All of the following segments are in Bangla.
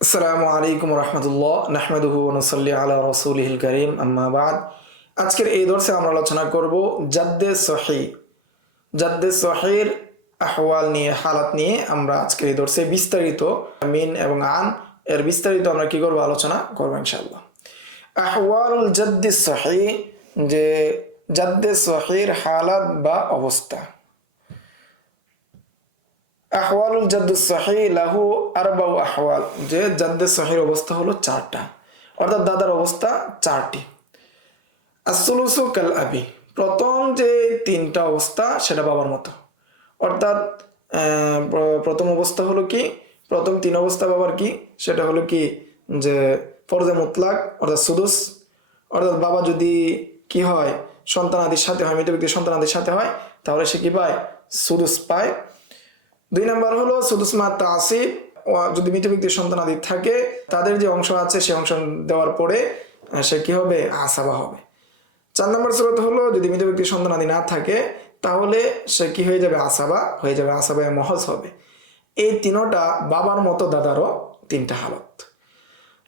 আসসালামু আলাইকুম রহমতুল্লাহ, নাহমেদুহু নসল্লি আলা রসুলহিল করিম আম্মাবাদ আজকের এই দর্শে আমরা আলোচনা করব জাদ্দে সহি জাদ্দে সহির আহওয়াল নিয়ে, হালাত নিয়ে আমরা আজকের এই দর্শে বিস্তারিত মিন এবং আন, এর বিস্তারিত আমরা কি করব আলোচনা করব ইনশাল্লাহ আহওয়াল জাদ্দি সহি যে জাদ্দে সহির হালাত বা অবস্থা। আহওয়ালুল জাদ্দুস সাহি লাহু আরবাউ আহওয়াল। যে জাদ্দে সাহির অবস্থা হলো চারটা। অর্থাৎ দাদার অবস্থা চারটি। আসলুসু কাল আবি। প্রথম যে তিনটা অবস্থা, সেটা বাবার মতো। অর্থাৎ প্রথম অবস্থা হলো কি? প্রথম তিন অবস্থা বাবার কি? সেটা হলো কি? যে ফরজে মুতলাক, অর্থাৎ সুদুস। অর্থাৎ বাবা যদি কি হয়? সন্তান আদির সাথে হয়, মৃত ব্যক্তির সন্তানাদির সাথে হয়, তাহলে সে কি পায়? সুদুস পায়। দুই নাম্বার হলো সুদুসমা তাসিব যদি মৃত ব্যক্তির সন্তানাদি থাকে, তাদের যে অংশ আছে সে অংশ দেওয়ার পরে সে কি হবে? আসাবা হবে। চার নম্বর স্রোত হলো যদি মৃত ব্যক্তির সন্তানাদি না থাকে, তাহলে সে কি হয়ে যাবে? আসাবা হয়ে যাবে, আসাবায় মহজ হবে। এই তিনোটা বাবার মতো দাদারও তিনটা হালত।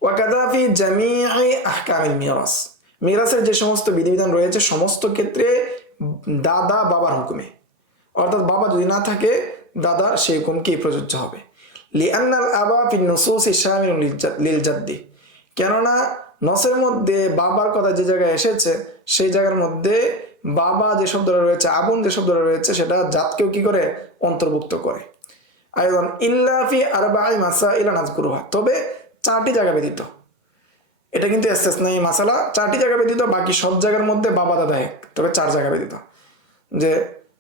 ওয়াকাদাফি জামিআই আহকামিল মিরাস। মিরাসের যে সমস্ত বিধিবিধান রয়েছে, সমস্ত ক্ষেত্রে দাদা বাবার হুকুমে। অর্থাৎ বাবা যদি না থাকে দাদা সেই হুকুমকেই প্রযোজ্য হবে? লিআন্নাল আবা ফি নুসুস শামিল লিল জাদ্দি কেননা, নসের মধ্যে বাবার কথা যে জায়গায় এসেছে, সেই জায়গার মধ্যে বাবা যে শব্দটা রয়েছে, আবুন যে শব্দটা রয়েছে, সেটা জাতকেও কি করে? অন্তর্ভুক্ত করে। আয়রন ইল্লাফি আরবাই মাসা ইলা নাজকুরুহা তবে চারটি জায়গা ব্যতীত। এটা কিন্তু এস্তেসনাই মাসালা। চারটি জায়গা ব্যতীত, বাকি সব জায়গার মধ্যে বাবা দাদা এক। তবে চার জায়গা ব্যতীত। যে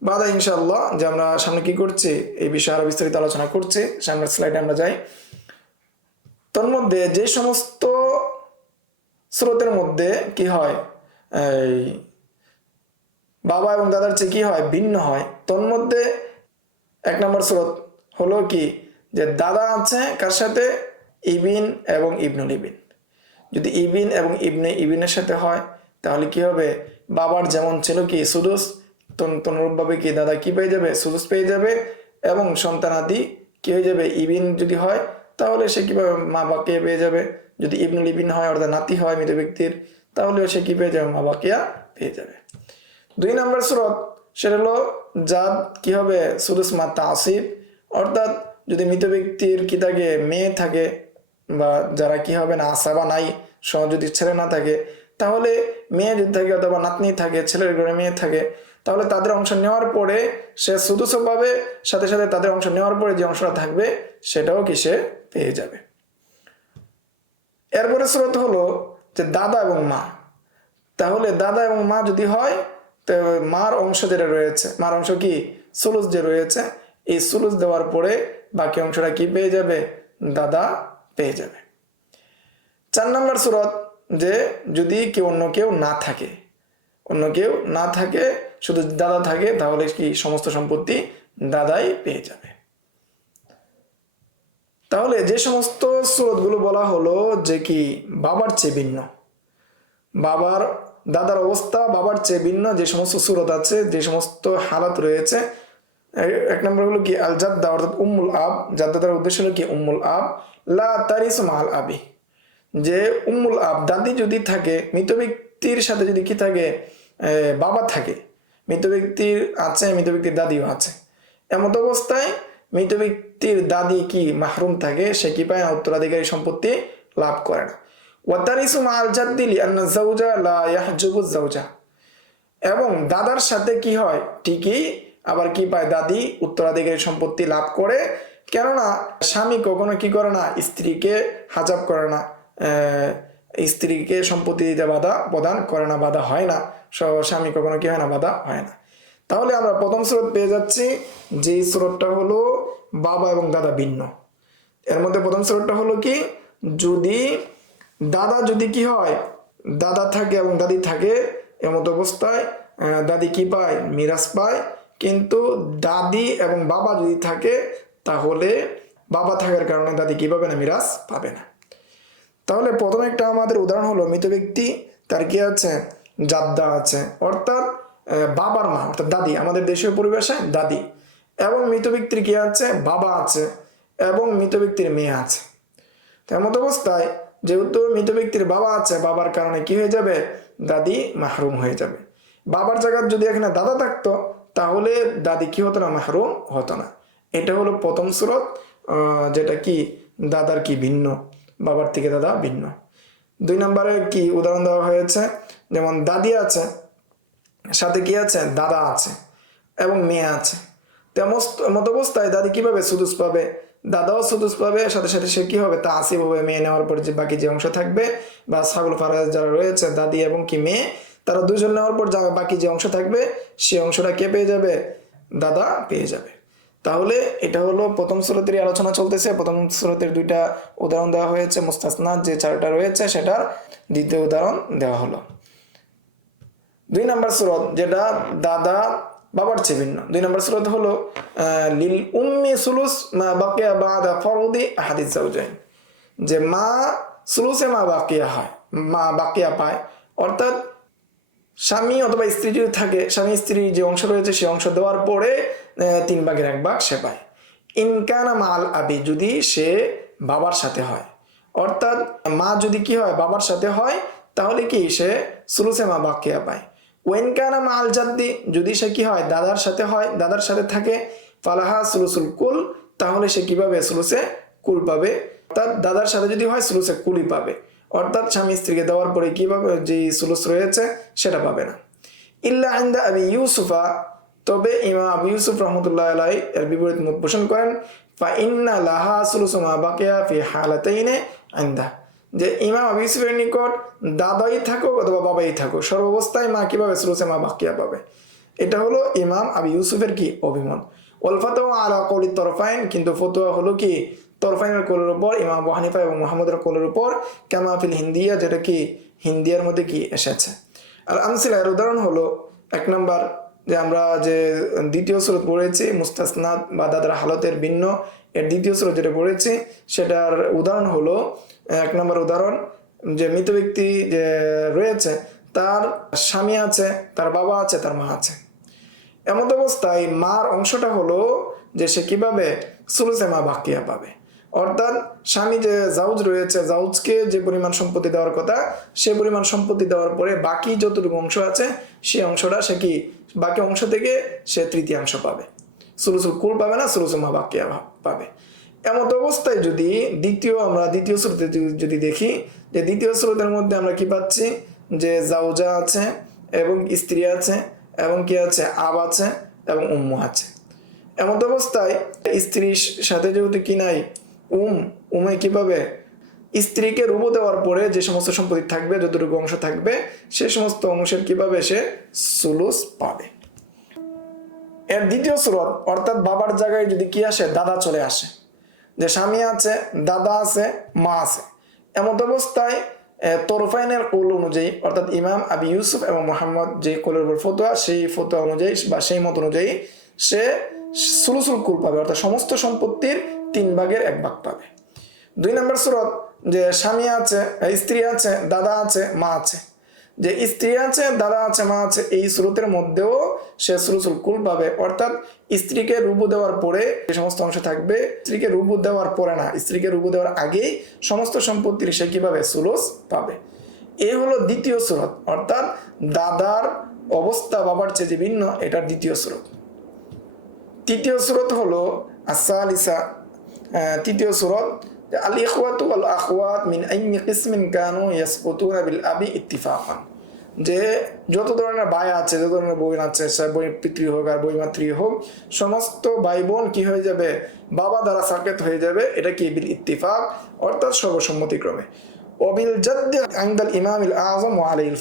বাদা ইনশাল্লাহ যে আমরা সামনে কি করছি? এই বিষয়ে আরও বিস্তারিত আলোচনা করছি। সামনের স্লাইডে আমরা যাই। তোর মধ্যে যে সমস্ত স্রোতের মধ্যে কি হয়? এই বাবা এবং দাদার চেয়ে কি হয়? ভিন্ন হয়। তোর মধ্যে এক নম্বর স্রোত হলো কি? যে দাদা আছে কার সাথে? ইবিন এবং ইবনুল ইবিন। যদি ইবিন এবং ইবনে ইবিনের সাথে হয়, তাহলে কি হবে? বাবার যেমন ছিল কি? সুদুস। তনুরূপভাবে কি দাদা কি পেয়ে যাবে? সুদুস পেয়ে যাবে? এবং সন্তানাদি কি হয়ে যাবে? ইবিন যদি হয়, তাহলে সে কীভাবে মা বাকে পেয়ে যাবে? যদি ইবনুল ইবিন হয়, অর্থাৎ নাতি হয়, মৃত ব্যক্তির, তাহলেও সে কি পেয়ে যাবে? মা বাকিয়া পেয়ে যাবে। দুই নম্বর স্রোত, সেটা হলো জাত কি হবে? সুদুস মা তাসিব। অর্থাৎ যদি মৃত ব্যক্তির কি থাকে মেয়ে থাকে বা যারা কি হবে না আশা বা নাই যদি ছেলে না থাকে, তাহলে মেয়ে যদি থাকে অথবা নাতনি থাকে, ছেলের ঘরে মেয়ে থাকে তাহলে তাদের অংশ নেওয়ার পরে সে সুদুস পাবে সাথে সাথে তাদের অংশ নেওয়ার পরে যে অংশটা থাকবে সেটাও কি সে পেয়ে যাবে। এরপরে স্রোত হলো যে দাদা এবং মা। তাহলে দাদা এবং মা যদি হয়, তো মার অংশ যেটা রয়েছে, মার অংশ কি? সুলুস যে রয়েছে, এই সুলুস দেওয়ার পরে বাকি অংশটা কি পেয়ে যাবে? দাদা পেয়ে যাবে। চার নম্বর সুরত যে যদি কেউ অন্য কেউ না থাকে, অন্য কেউ না থাকে শুধু দাদা থাকে, তাহলে কি সমস্ত সম্পত্তি দাদাই পেয়ে যাবে? তাহলে যে সমস্ত স্রোতগুলো বলা হলো যে কি বাবার চেয়ে ভিন্ন, বাবার, দাদার অবস্থা বাবার চেয়ে ভিন্ন, যে সমস্ত সুরত আছে, যে সমস্ত হালাত রয়েছে এক নম্বর হলো কি আল জাদ্দা অর্থাৎ উম্মুল আব, জাদ্দাদার উদ্দেশ্য হলো কি উম্মুল আব, লা তারিস মাল আবি, যে উম্মুল আব দাদি যদি থাকে, মৃত ব্যক্তির সাথে যদি কি থাকে বাবা থাকে মৃত ব্যক্তির আছে, মৃত ব্যক্তির দাদিও আছে। এমত অবস্থায় মৃত ব্যক্তির দাদি কি মাহরুম থাকে, সে কি পায় উত্তরাধিকারী সম্পত্তি লাভ করে না। ওয়াতারিসু মাল জাদ্দিলি আন্না জাউজা লা ইয়াহজুবু জাউজা এবং দাদার সাথে কি হয়? ঠিকই আবার কি পায় দাদি উত্তরাধিকারী সম্পত্তি লাভ করে। কেননা স্বামী কখনো কি করে না? স্ত্রীকে হাজাব করে না। স্ত্রীকে সম্পত্তি দিতে বাধা প্রদান করে না, বাধা হয় না। স্বামী কখনো কি হয় না, বাধা হয় না। তাহলে আমরা প্রথম স্রোত পেয়ে যাচ্ছি যে স্রোতটা হলো বাবা এবং দাদা ভিন্ন। এর মধ্যে প্রথম স্রোতটা হলো কি, যদি দাদা যদি কি হয়, দাদা থাকে এবং দাদি থাকে এমত অবস্থায় দাদি কি পায়? মিরাজ পায়। কিন্তু দাদি এবং বাবা যদি থাকে, তাহলে বাবা থাকার কারণে দাদি কি পাবে না, মিরাজ পাবে না। তাহলে প্রথম একটা আমাদের উদাহরণ হলো, মৃত ব্যক্তি, তার কি আছে? জাদ্দা আছে। অর্থাৎ বাবার মা, অর্থাৎ দাদি। আমাদের দেশীয় পরিবেশে দাদি। এবং মৃত ব্যক্তির কি আছে? বাবা আছে। এবং মৃত ব্যক্তির মেয়ে আছে। তেমন অবস্থায়, যেহেতু মৃত ব্যক্তির বাবা আছে, বাবার কারণে কি হয়ে যাবে? দাদি মাহরুম হয়ে যাবে। বাবার জায়গার যদি এখানে দাদা থাকতো, তাহলে দাদি কি হতো না? মাহরুম হতো না। এটা হলো প্রথম স্রোত যেটা কি? দাদার কি ভিন্ন? বাবার থেকে দাদা ভিন্ন। দুই নম্বরে কি উদাহরণ দেওয়া হয়েছে? যেমন দাদি আছে, সাথে কি আছে? দাদা আছে এবং মেয়ে আছে। মত অবস্থায় দাদি কীভাবে সুদুস পাবে? দাদাও সুদুস পাবে, সাথে সাথে সে কি হবে? তা আসিব হবে মেয়ে নেওয়ার পর যে বাকি যে অংশ থাকবে, বা ছাগল ফারাজ যারা রয়েছে, দাদি এবং কি মেয়ে, তারা দুজন নেওয়ার পর যা বাকি যে অংশ থাকবে, সে অংশটা কে পেয়ে যাবে? দাদা পেয়ে যাবে। তাহলে এটা হলো প্রথম স্রোতেরই আলোচনা চলতেছে। প্রথম স্রোতের দুইটা উদাহরণ দেওয়া হয়েছে মুস্তাসনা যে চারটা রয়েছে, সেটার দ্বিতীয় উদাহরণ দেওয়া হলো। দুই নম্বর স্রোত, যেটা দাদা, বাবার চেয়ে ভিন্ন। দুই নম্বর স্রোত হলো লিল উম্মি সুলুস মা বাকিয়া বাদা ফরদি হাদিস জাউজাইন। যে মা সুলুসে মা বাকিয়া হয়, মা বাকিয়া পায়। অর্থাৎ স্বামী অথবা স্ত্রী যদি থাকে, স্বামী স্ত্রীর যে অংশ রয়েছে সে অংশ দেওয়ার পরে তিন ভাগের এক ভাগ সে পায়। ইনকানা মাল আবি, যদি সে বাবার সাথে হয়। অর্থাৎ মা যদি কি হয়, বাবার সাথে হয়, তাহলে কি সে সুলুসে মা বাকিয়া পায়। ওয়েনকানা মাল জাদ্দি, যদি সে কি হয়, দাদার সাথে হয়, দাদার সাথে থাকে, ফালাহা সুলুসুল কুল, তাহলে সে কীভাবে সুলুসে কুল পাবে? অর্থাৎ দাদার সাথে যদি হয়, সুলুসে কুলই পাবে। অর্থাৎ স্বামী স্ত্রীকে দেওয়ার পরে কীভাবে যে সুলুস রয়েছে, সেটা পাবে না। ইল্লা আইন্দা আবি ইউসুফা, তবে ইমাম আবু ইউসুফ রহমতুল্লাহ আলাই এর বিপরীত মত পোষণ করেন, ফা ইন্না লাহা সুলুসুমা বাকিয়া ফি হালাতাইনে আইন্দা যে ইমাম আবু ইউসুফের নিকট দাদাই থাকুক অথবা বাবাই থাকুক, সর্বাবস্থায় মা কীভাবে সুলুসে মা বাকিয়া পাবে? এটা হলো ইমাম আবি ইউসুফের কি অভিমত? ওলফাতাও আলা কৌলি তরফাইন, কিন্তু ফতোয়া হলো কি? তরফাইনের কোলের উপর, ইমাম আবু হানিফা এবং মোহাম্মদের কোলের উপর কামাফিল হিন্দিয়া, যেটা কি হিন্দিয়ার মধ্যে কি এসেছে। আর আমসিলা এর উদাহরণ হলো এক নম্বর যে আমরা যে দ্বিতীয় স্রোত পড়েছি মুস্তাসনাদ বা দাদার হালতের ভিন্ন, এর দ্বিতীয় স্রোত যেটা পড়েছি, সেটার উদাহরণ হলো, এক নম্বর উদাহরণ, যে মৃত ব্যক্তি যে রয়েছে, তার স্বামী আছে, তার বাবা আছে, তার মা আছে। এমত অবস্থায় মার অংশটা হলো যে সে কীভাবে সুলুসে মা বাকিয়া পাবে। অর্থাৎ স্বামী যে জাউজ রয়েছে, জাউজকে যে পরিমাণ সম্পত্তি দেওয়ার কথা, সে পরিমাণ সম্পত্তি দেওয়ার পরে বাকি যতটুকু অংশ আছে সেই অংশটা সে কি বাকি অংশ থেকে সে তৃতীয়াংশ পাবে। সুলুসুল কুল পাবে না সুলুসু মা বাকিয়া পাবে। এমত অবস্থায় যদি দ্বিতীয় আমরা দ্বিতীয় স্রোতে যদি- দেখি যে দ্বিতীয় স্রোতের মধ্যে আমরা কি পাচ্ছি? যে জাউজা আছে এবং স্ত্রী আছে এবং কি আছে? আব আছে এবং উম্মু আছে। এমত অবস্থায় স্ত্রীর সাথে যেহেতু কি নাই, উম, উমে কীভাবে স্ত্রীকে রুবো দেওয়ার পরে যে সমস্ত সম্পত্তি থাকবে, যতটুকু অংশ থাকবে, সে সমস্ত অংশের কীভাবে সে সুলুস পাবে? এর দ্বিতীয় স্রোত, অর্থাৎ বাবার জায়গায় যদি কি আসে, দাদা চলে আসে। যে স্বামী আছে, দাদা আছে, মা আছে। এমত অবস্থায় তরফাইনের কোল অনুযায়ী, অর্থাৎ ইমাম আবি ইউসুফ এবং মোহাম্মদ যে কোলের উপর ফতোয়া, সেই ফতোয়া অনুযায়ী বা সেই মত অনুযায়ী সে সুলুসুল কুল পাবে, অর্থাৎ সমস্ত সম্পত্তির তিন ভাগের এক ভাগ পাবে। দুই নম্বর সুরত যে স্বামী আছে স্ত্রী আছে, দাদা আছে, মা আছে। যে স্ত্রী আছে, দাদা আছে, মা আছে, এই স্রোতের মধ্যেও সে সুলুসুল কুল পাবে। অর্থাৎ স্ত্রীকে রুবু দেওয়ার পরে যে সমস্ত অংশ থাকবে, স্ত্রীকে রুবু দেওয়ার পরে না, স্ত্রীকে রুবু দেওয়ার আগেই সমস্ত সম্পত্তির সে কীভাবে সুলুস পাবে? এই হলো দ্বিতীয় স্রোত। অর্থাৎ দাদার অবস্থা বাবার চেয়ে যে ভিন্ন এটার দ্বিতীয় স্রোত। তৃতীয় স্রোত হলো আসালিসা। তৃতীয় সুরত আল ইখওয়াতু আল আখওয়াত মিন আইনি কিসমিন কানু ইয়াসকুতুনা বিল আবি ইত্তিফাকান। যে যত ধরনের ভাই আছে, যত ধরনের বোন আছে, সে বই পিতৃ হোক আর বইমাতৃ হোক, সমস্ত ভাই বোন কি হয়ে যাবে? বাবা দ্বারা সাকেত হয়ে যাবে, এটা কি বিল ইত্তিফাক? অর্থাৎ সর্বসম্মতিক্রমে। অবিল জাদ্দি আইন্দাল ইমামিল আজম ওয়া আলাইহিল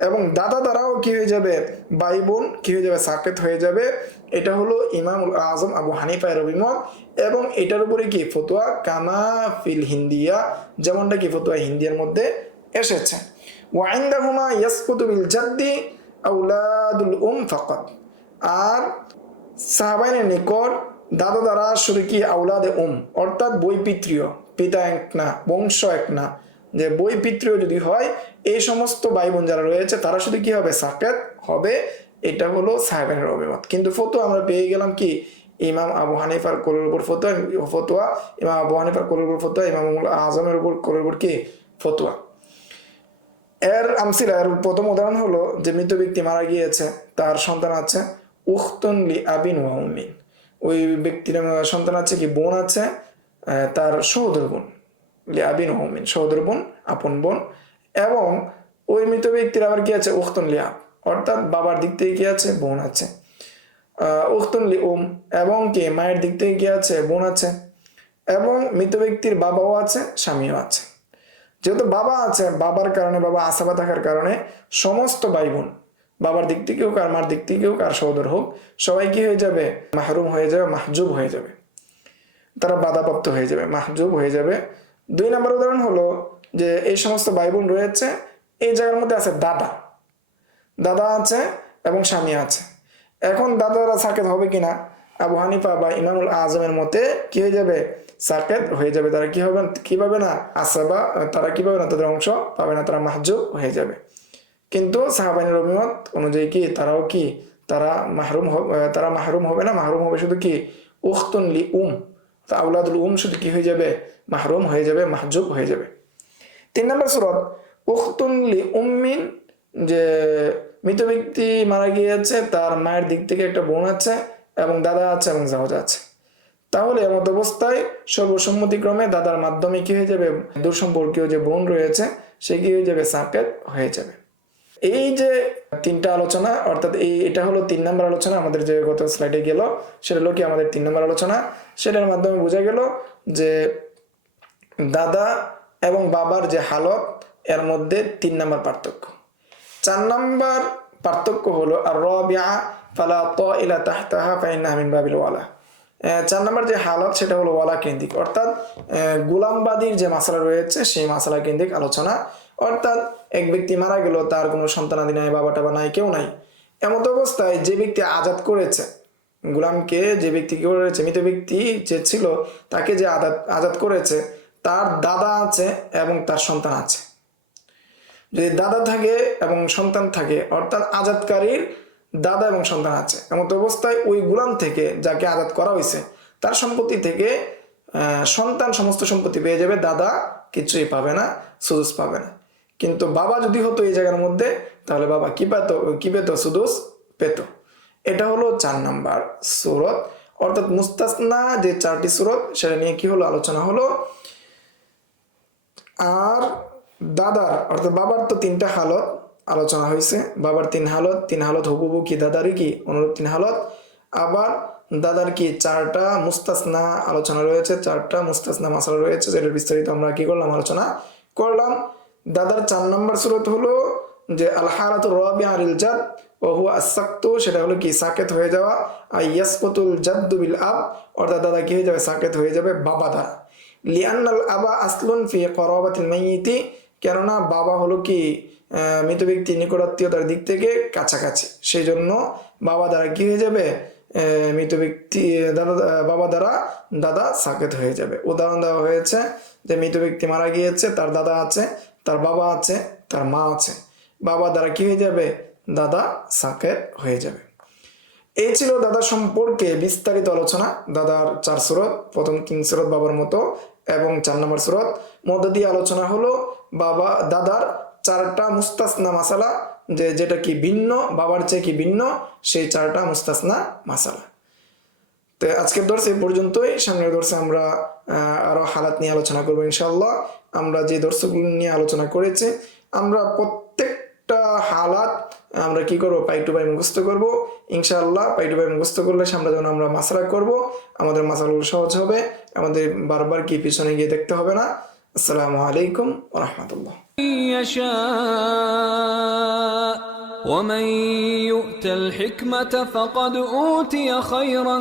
এবং দাদা দ্বারাও কি হয়ে যাবে? ভাই বোন কি হয়ে যাবে? সাকেত হয়ে যাবে। এটা হলো ইমামুল আজম আবু হানিফায়ের অভিমত। এবং এটার উপরে কি? ফতোয়া কামা ফিল হিন্দিয়া। যেমনটা কি? ফতোয়া হিন্দিয়ার মধ্যে এসেছে। ওয়াইন্দাহুমা ইয়াসকুতু বিল জাদ্দি আউলাদুল উম ফাকাত। আর সাহাবাইনের নিকট দাদা দ্বারা শুধু কি? আউলাদে উম। অর্থাৎ বই পিতৃয় পিতা এক না, বংশ এক না। যে বই পিতৃয় যদি হয় এই সমস্ত ভাই বোন যারা রয়েছে, তারা শুধু কি হবে সাকেত হবে, এটা হলো সাহেবের অভিমত। কিন্তু ফটো আমরা পেয়ে গেলাম কি? ইমাম আবু হানিফার কোলের উপর ফতোয়া ফতোয়া। ইমাম আবু হানিফার কোলের উপর ফতোয়া, ইমাম আজমের উপর, কোলের উপর কি? ফতোয়া। এর আমসিলা, এর প্রথম উদাহরণ হলো যে মৃত ব্যক্তি মারা গিয়েছে, তার সন্তান আছে উখতন লি আবিন ওয়াউমিন ওই ব্যক্তির সন্তান আছে কি? বোন আছে তার সহোদর বোন। লি আবিন ওয়াউমিন সহোদর বোন, আপন বোন। এবং ওই মৃত ব্যক্তির আবার কি আছে? উখতন লি আব অর্থাৎ বাবার দিক থেকে কি আছে? বোন আছে। উখতুন লি উম, এবং কি মায়ের দিক থেকে কি আছে? বোন আছে। এবং মৃত ব্যক্তির বাবাও আছে, স্বামীও আছে। যেহেতু বাবা আছে, বাবার কারণে, বাবা আসাবা থাকার কারণে সমস্ত ভাই বোন বাবার দিক থেকে হোক আর মার দিক থেকে হোক আর সহোদর হোক, সবাই কি হয়ে যাবে? মাহরুম হয়ে যাবে, মাহজুব হয়ে যাবে। তারা বাধাপ্রাপ্ত হয়ে যাবে, মাহজুব হয়ে যাবে। দুই নম্বর উদাহরণ হলো যে এই সমস্ত ভাই বোন রয়েছে, এই জায়গার মধ্যে আছে দাদা। দাদা আছে এবং স্বামী আছে। এখন দাদারা সাকেত হবে কিনা? আবু হানিফা বা ইমামুল আজমের মতে কি হয়ে যাবে? সাকেত হয়ে যাবে। তারা কি হবে? কি পাবে না? আসাবা, তারা কি পাবে না? তাদের অংশ পাবে না। তারা মাহজুব হয়ে যাবে। কিন্তু সাহাবাইনের অভিমত অনুযায়ী কি? তারাও কি? তারা মাহরুম হবে, তারা মাহরুম হবে না? মাহরুম হবে শুধু কি? উখতুন লি উম। তা আউলাদুল উম শুধু কি হয়ে যাবে? মাহরুম হয়ে যাবে, মাহজুব হয়ে যাবে। তিন নম্বর সুরত, উখতুন লি উম্মিন যে মৃত ব্যক্তি মারা গিয়েছে, তার মায়ের দিক থেকে একটা বোন আছে এবং দাদা আছে এবং জাহজ আছে। তাহলে এমত অবস্থায় সর্বসম্মতিক্রমে দাদার মাধ্যমে কি হয়ে যাবে? দূরসম্পর্কীয় যে বোন রয়েছে, সে কি হয়ে যাবে? সাকেত হয়ে যাবে। এই যে তিনটা আলোচনা, অর্থাৎ এই, এটা হলো তিন নম্বর আলোচনা, আমাদের যে গত স্লাইডে গেল, সেটা হলো কি আমাদের তিন নম্বর আলোচনা? সেটার মাধ্যমে বোঝা গেল যে দাদা এবং বাবার যে হালত, এর মধ্যে তিন নম্বর পার্থক্য। চার নম্বর পার্থক্য হলো আর রবিয়া ফালা ত ইলা তাহতাহা ফাইন্না মিন বাবিল ওয়ালা। চার নম্বর যে হালত, সেটা হলো ওয়ালা কেন্দ্রিক। অর্থাৎ গোলামবাদীর যে মাসালা রয়েছে, সেই মাসালা কেন্দ্রিক আলোচনা। অর্থাৎ, এক ব্যক্তি মারা গেল, তার কোনো সন্তানাদি নাই বাবা টাবা নাই, কেউ নাই। এমত অবস্থায় যে ব্যক্তি আজাদ করেছে, গোলামকে যে ব্যক্তি করেছে, মৃত ব্যক্তি যে ছিল, তাকে যে আজাদ আজাদ করেছে তার দাদা আছে এবং তার সন্তান আছে। যদি দাদা থাকে এবং সন্তান থাকে, অর্থাৎ আজাদকারীর দাদা এবং সন্তান আছে, এমত অবস্থায় ওই গুলাম থেকে যাকে আজাদ করা হয়েছে তার সম্পত্তি থেকে সন্তান সমস্ত সম্পত্তি পেয়ে যাবে, দাদা কিছুই পাবে না, সুদুস পাবে না। কিন্তু বাবা যদি হতো এই জায়গার মধ্যে, তাহলে বাবা কি পেত কি পেত, সুদুস পেত। এটা হলো চার নাম্বার সুরত। অর্থাৎ মুস্তাসনা যে চারটি সুরত, সেটা নিয়ে কি হলো, আলোচনা হলো আর দাদার, অর্থাৎ বাবার তো তিনটা হালত আলোচনা হয়েছে। বাবার তিন হালত তিন হালত হুবুবু কি দাদারই কি অনুরূপ তিন হালত? আবার দাদার কি চারটা মুস্তাসনা আলোচনা রয়েছে, চারটা মুস্তাসনা মাসালা রয়েছে যেটার বিস্তারিত আমরা কি করলাম, আলোচনা করলাম। দাদার চার নম্বর সুরত হলো যে, আলহারাত রবি আলিল জাদ ও হুয়া আসাক্তু সেটা হলো কি সাকেত হয়ে যাওয়া। আর ইয়াসকুতুল জাদ্দু বিল আব, অর্থাৎ দাদা কি হয়ে যাবে? সাকেত হয়ে যাবে বাবা দ্বারা লিয়ান্নাল আবা আসলুন ফি করাবাতিল মাইয়িতি, কেননা বাবা হলো কি মৃত ব্যক্তি নিকটাত্মীয়তার দিক থেকে কাছাকাছি। সেই জন্য বাবা দ্বারা কি হয়ে যাবে? মৃত ব্যক্তি, দাদা, বাবা দ্বারা দাদা সাকেত হয়ে যাবে। উদাহরণ দেওয়া হয়েছে যে মৃত ব্যক্তি মারা গিয়েছে, তার দাদা আছে, তার বাবা আছে, তার মা আছে। বাবা দ্বারা কি হয়ে যাবে? দাদা সাকেত হয়ে যাবে। এই ছিল দাদা সম্পর্কে বিস্তারিত আলোচনা। দাদার চার সুরত প্রথম তিন সুরত বাবার মতো এবং চার নম্বর সুরত। মধ্য দিয়ে আলোচনা হলো বাবা দাদার চারটা মুস্তাসনা মাসালা যে যেটা কি ভিন্ন বাবার চেয়ে কি ভিন্ন সেই চারটা মুস্তাসনা মাসালা। তো আজকের দর্শ এই পর্যন্তই। সামনের দর্শে আমরা আহ, আরও হালাত নিয়ে আলোচনা করব ইনশাল্লাহ আমরা যে দর্শকগুলো নিয়ে আলোচনা করেছি আমরা প্রত্যেকটা হালাত আমরা কি করব পাই টু পাই মুখস্থ করব ইনশাআল্লাহ পাই টু পাই মুখস্থ করলে আমরা যখন আমরা মাসালা করব আমাদের মাসালাগুলো সহজ হবে আমাদের বারবার কি পিছনে গিয়ে দেখতে হবে না আসসালামু আলাইকুম রহমতুল্লাহ يشاء ومن يؤت الحكمة فقد أوتي خيرا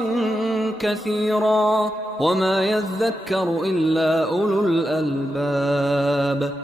كثيرا وما يذكر إلا أولو الألباب